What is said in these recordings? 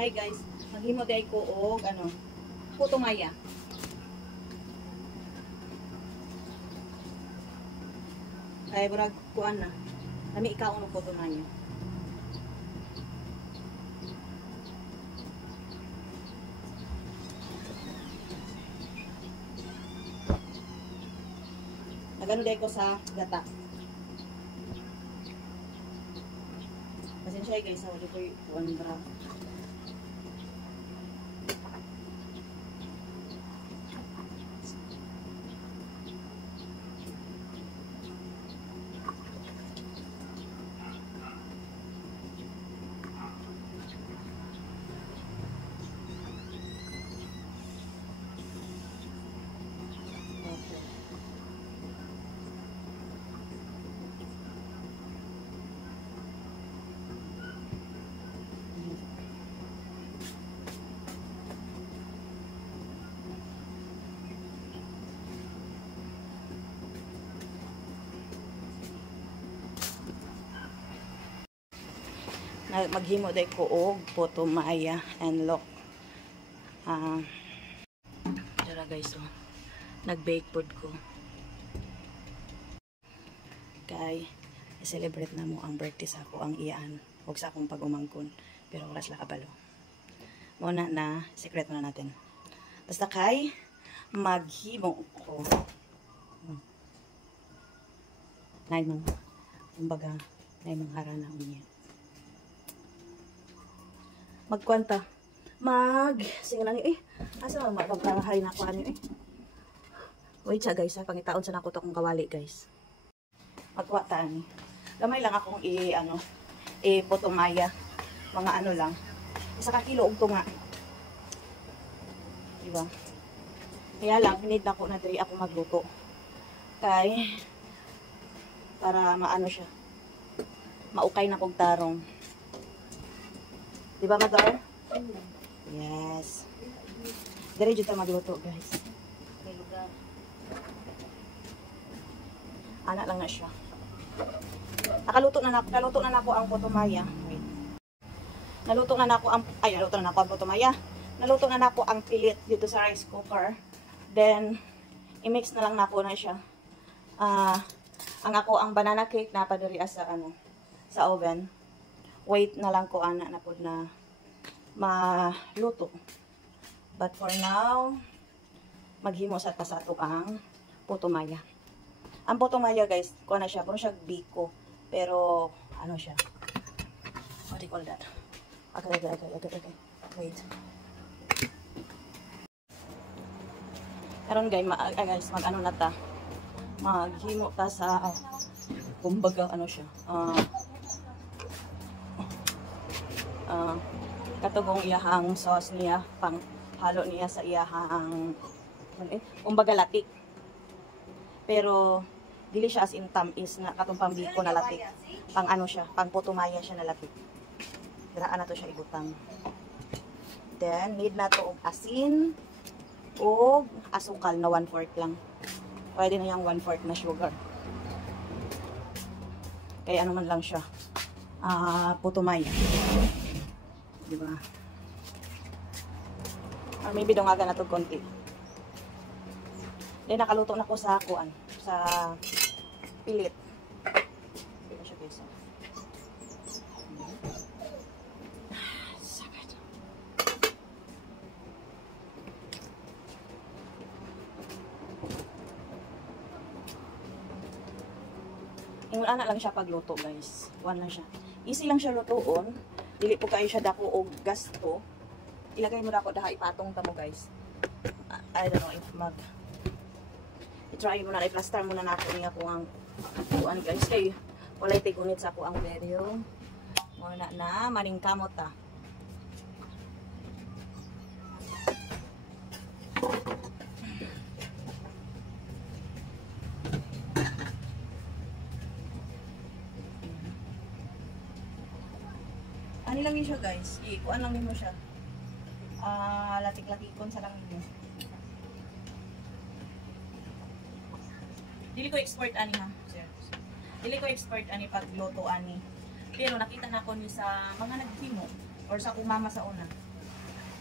Hi guys, maghimo day ko og ano, puto maya. Kaya brag kuan na. Kami ikaw ng puto maya. Nagano day ko sa gata. Pasensya guys, wala ko yung bra. Maghimo day ko og puto maya and lok. Tara guys, oh. Nag-bake food ko. Kay i-celebrate na mo ang birthday sa ako ang iyaan. Huwag sa akong pag-umangkon. Pero oras la kabalo. Muna na, secret na natin. Basta kay maghimo ko. Naimang, kumbaga, naimang harana niya. Magkwanta. Sige lang asa mo magpaparahay na ko ano Wait siya guys, pangitaon sa nako to kung kawali guys. Magkwata ni. Gamay lang akong puto maya. Mga ano lang. Isa ka kilo og tunga. Diba? Kaya lang need na ko na diri ako magluto. Kay para maano siya. Maukay na kog tarong. Diba, mother? Yes. Dari jud ta magluto, guys. Anak lang na siya. Naluto na nako ang puto maya. Wait. Naluto na nako ang puto maya. Naluto na nako ang pilit dito sa rice cooker. Then i-mix na lang nako na siya. Ang banana cake na padiri sa sa oven. Wait na lang ko ana na pod na maluto. But for now, maghimo sa pasato ang puto maya. Ang puto maya guys, kuha na siya, puro siya biko. Pero ano siya? What do you call that? Okay. Wait. Karon guys, mag-ano na ta. Maghimo ta sa kumbaga ano siya. Katugong iyahang sauce niya, pang halo niya sa iyahang kumbaga latik. Pero dili siya as in tamis na katong pambiko na latik. Pang ano siya, pang puto maya siya na latik. Diraan na to siya ibutang. Then need na to og asin o asukal na 1/4 lang. Pwede na yung 1/4 na sugar. Kaya ano man lang siya. Puto maya. Diba? Or maybe dungaga na to konti. Then nakaluto na ko sa kuan, sa pilit. Ito siya guys. Sakit. Yung anak lang siya pagluto guys. One lang siya. Easy lang siya lutoon. Dili po kayo siya dako og gasto. Ilagay mo dako daha ipatong ta mo guys. I don't know if i-try mo na, i-plaster mo na nato niya kung ang kuan guys kay walay tigunit sa ako ang video. Muna na maningkamot ta. Ano lang yun siya guys, ikuan lang mo siya. Latik-latikon sa lang yun. Dili ko expert ani ha. Dili ko expert ani pagluto ani. Pero nakita na ko ni sa mga naghimo or sa kumama sa una.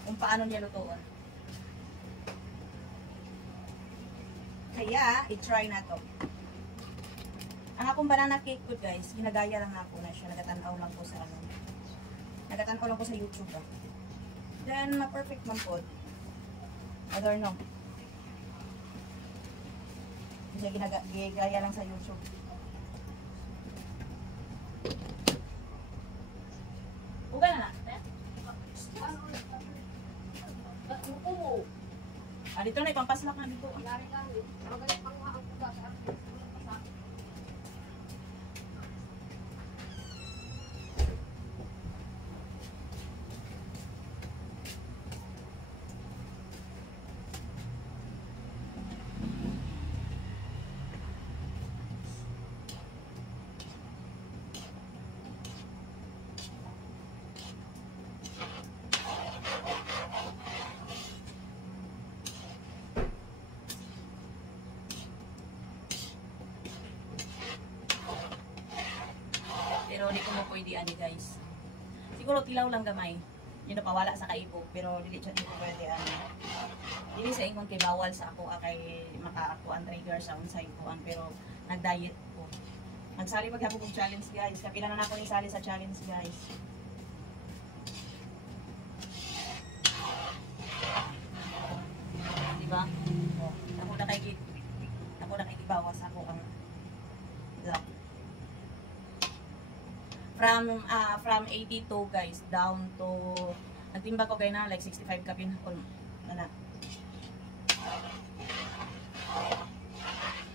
kung paano niya lutuon. Kaya, i-try na to. Ang akong banana cake ko guys, ginagaya lang ako na siya. Nagatanaw lang ko sa ano. Nagatanaw lang ko sa YouTube. Then, ma-perfect man po. I don't know. Hindi ginagaya lang sa YouTube. Uga na na. Dito na, ipampaslak na dito. Pero di ko mo pwede ani guys. Siguro tilaw lang gamay. Yun na pawala sa kaibog. Pero dili siya dito pwede ani. Dili sa ingon kay bawal sa ako kay maka-ako ang trigger sa unsay kuan pero nag-diet ko. Nagsali maghapon kong challenge guys. Kapila na ako ni sali sa challenge guys. Diba? Oh, ako na kay bawas ako ang lock. From 82 guys down to nagtimba ko kay na like 65 kapin kon ana.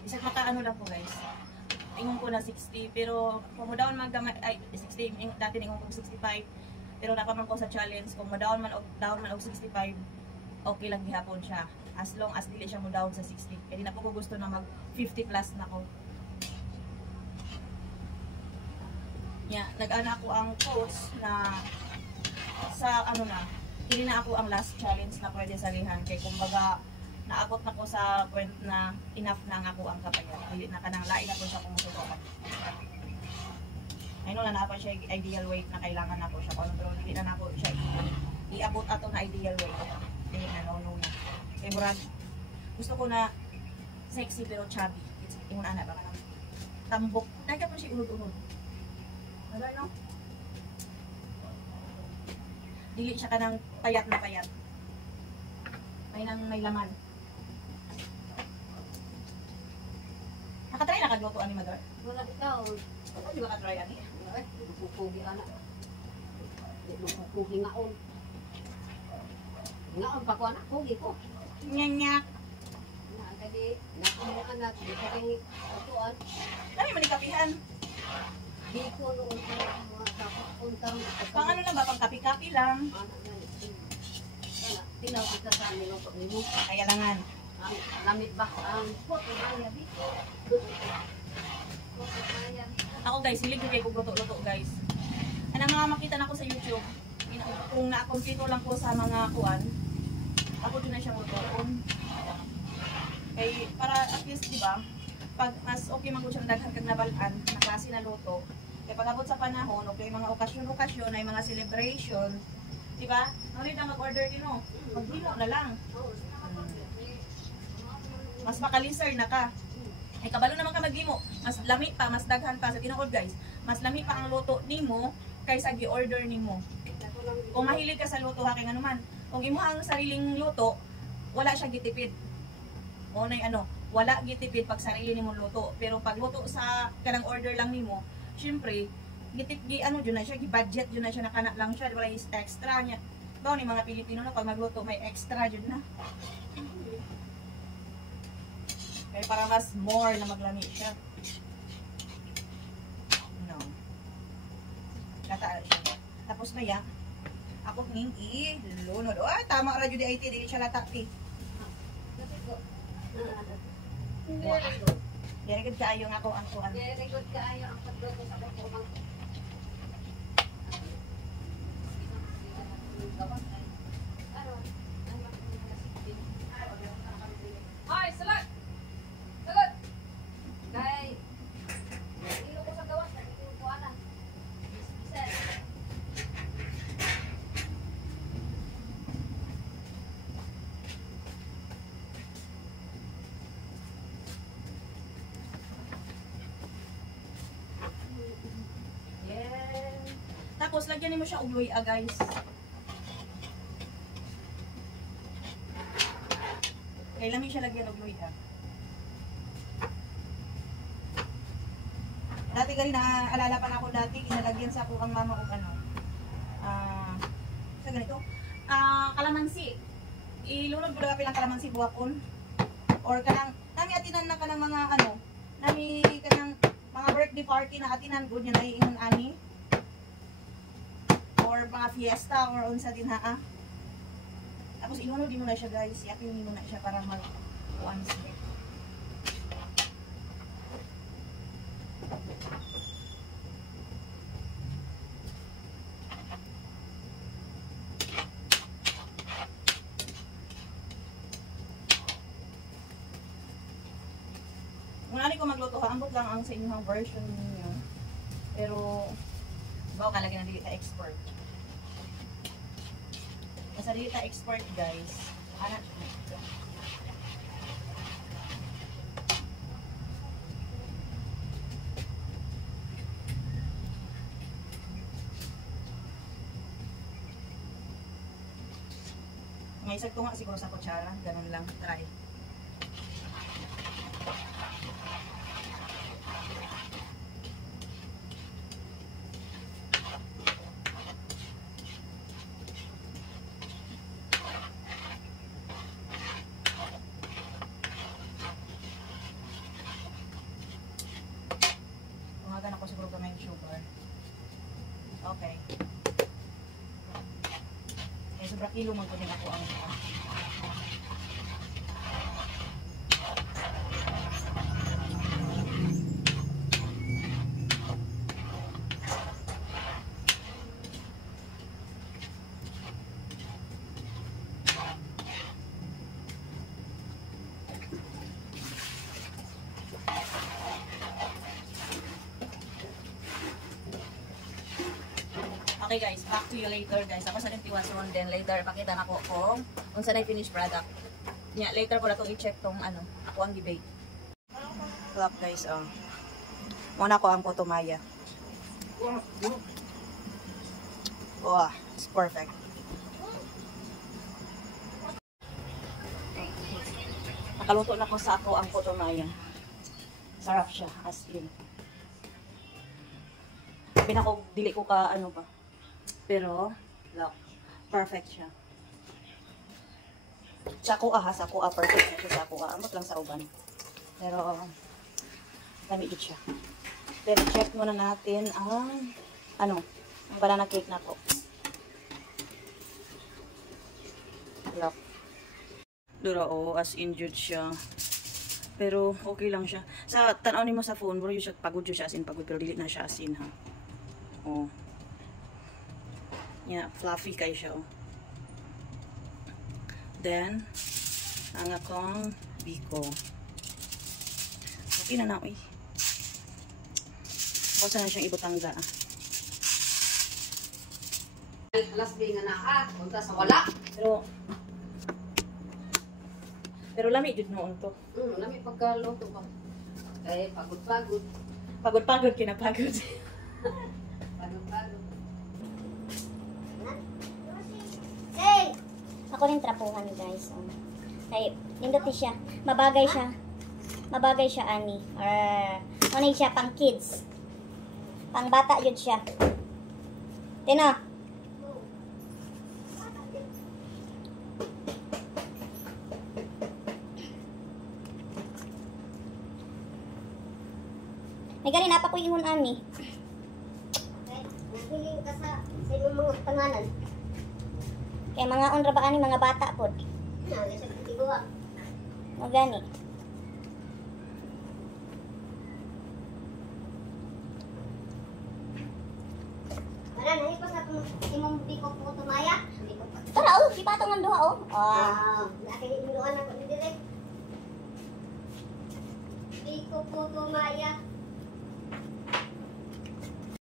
Isang makaano lang po guys. Ingon ko na 60 pero kung mo down maggamay ay 60 dati ingon ko 65 pero napaman ko sa challenge kung mo down man og 65 okay lang gihapon siya as long as dili siya mo down sa 60 kaya di na ko gusto na mag 50 plus na ko. Yeah, nag-ana ako ang coach na sa ano na, hindi na ako ang last challenge na pwede salihan kay kumbaga naabot na ko sa point na enough na nga ako ang kapayat. Dili na kanang lain ako sa kumusubukan. I know na naapa siya ideal weight na kailangan ako siya pero hindi na ako siya iabot ato na ideal weight. Dili na no na. Kay murag gusto ko na sexy pero chubby. Ingon ana ba kanang tambok. Nagka pa siya unod-unod. Ano? Dili siya kanang payat na payat. May laman. Nakatry na kagluto ani Mother? Wala ikaw. Di ba ka-try ani? Pupugi anak. Pupugi ngaon. Ngaon pa ko anak, pugi ko. Nyanyak. Na kadi na anak, di ka kay tutuan. Dami man ikapihan. Di ko noon sa mga kapuntang. Pang ano lang ba? Pang kapi-kapi lang. Tinaw kita sa amin ng pag-imu. Kaya langan. Ang lamit ba? Ang puto kaya dito. Ako guys, hilig ko kay luto-luto guys. Anong mga makita na ko sa YouTube, kung na-complete lang ko sa mga kuan, ako din na siya lutoon. Kay para at least di ba, pag mas okay man ko siyang daghan kag nabalan na klase na luto. Kaya pag abot sa panahon, okay mga okasyon ay mga celebration, di ba? Ano na mag-order din no? Maghimo na lang. Mas makaliser na ka. Ay kabalo naman ka maghimo. Mas lami pa, mas daghan pa sa tinuod guys. Mas lami pa ang luto nimo kaysa gi-order nimo. Kung mahilig ka sa luto ha kay anuman, kung imo ang sariling luto, wala siya gitipid. O nay ano, wala gitipid pag sarili nimo luto. Pero pag luto sa kanang order lang nimo, syempre ano jud na siya, gi-budget jud na siya, nakana lang siya, wala is extra niya. Bawo ni mga Pilipino na pag magluto may extra jud na. Kaya para mas more na maglami siya. No. Kata siya. Tapos maya, ako ning ilunod. Oh, tama ra jud di IT, dili siya lata ti. Very good kaayo nga ako ang kuan. Very good kaayo ang pagluto sa pagkumang. Hi, salat! Salat! Kay, ilo ko sa gawas, ilo ko ana. Isa. Tapos, lagyan mo siya og luya, guys. Kailan siya lagyan og luya. Dati gali naaalala pa na ako dati, ginalagyan sa ako ang mama og ano. Sa ganito. Kalamansi. Ilunod ko lang pilang kalamansi buwakon. Or kanang nami atinan na kanang mga ano, nami kanang mga birthday party na atinan gud nya ingon ani. Or mga fiesta or unsa din ha. Tapos ilunod din mo na siya, guys. Iapin mo na siya para mag once. Kung ko magluto ha, ambot lang ang sa inyong version ninyo. Pero, bawa ka lagi na dito expert. Basta dito expert, guys. Anak. May isag tunga siguro sa kutsara. Ganun lang. Try. Tumagan ako siguro gamay sugar. Okay. Eh, sobra kilo man ko din ako ang Okay guys, back to you later guys. Ako sa tiwason then later pakita na ko kung unsa na finished product. Nya later ko na tong i-check tong ano, ako ang debate. Look guys, muna ko ang putumaya. Wow, it's perfect. Nakaluto na ko sa ako ang putumaya. Sarap siya, as in. Pinako, dili ko ka ano ba. Pero, look, perfect siya. Sa kuha ha, sa kuha, perfect siya sa kuha. Amot lang sa uban. Pero, dami din siya. Then, check muna natin ang, ano, ang banana cake na to. Look. Dura, as injured siya. Pero, okay lang siya. Sa, tanaw ni mo sa phone, bro, yung siya, pagod siya as in, pagod, pero dili na siya as in, ha. Oh. Yeah, fluffy kayo siya, oh. Then, ang akong biko. Okay na na, eh. Basta na siyang ibutangga, ah. Alas di nga na punta sa wala. Pero lami jud noon to. Lami pagkaluto ba. Kaya pagod-pagod. Pagod-pagod kinapagod. Pagod-pagod. Hey! Ako rin trapuhan guys. Kay nindot siya. Mabagay siya. Mabagay siya ani. Or ano siya pang kids. Pang bata yun siya. Tino. May gani na pa ko ihon ani. Nahiling ka sa imong mga panganan. Kaya mga onra ba ani mga bata pod. Mo gani. Wala nang ipas na imong biko po tumaya. Tara oh, ipatong ang duha oh. Nakili mo doon ako dire. Biko po tumaya.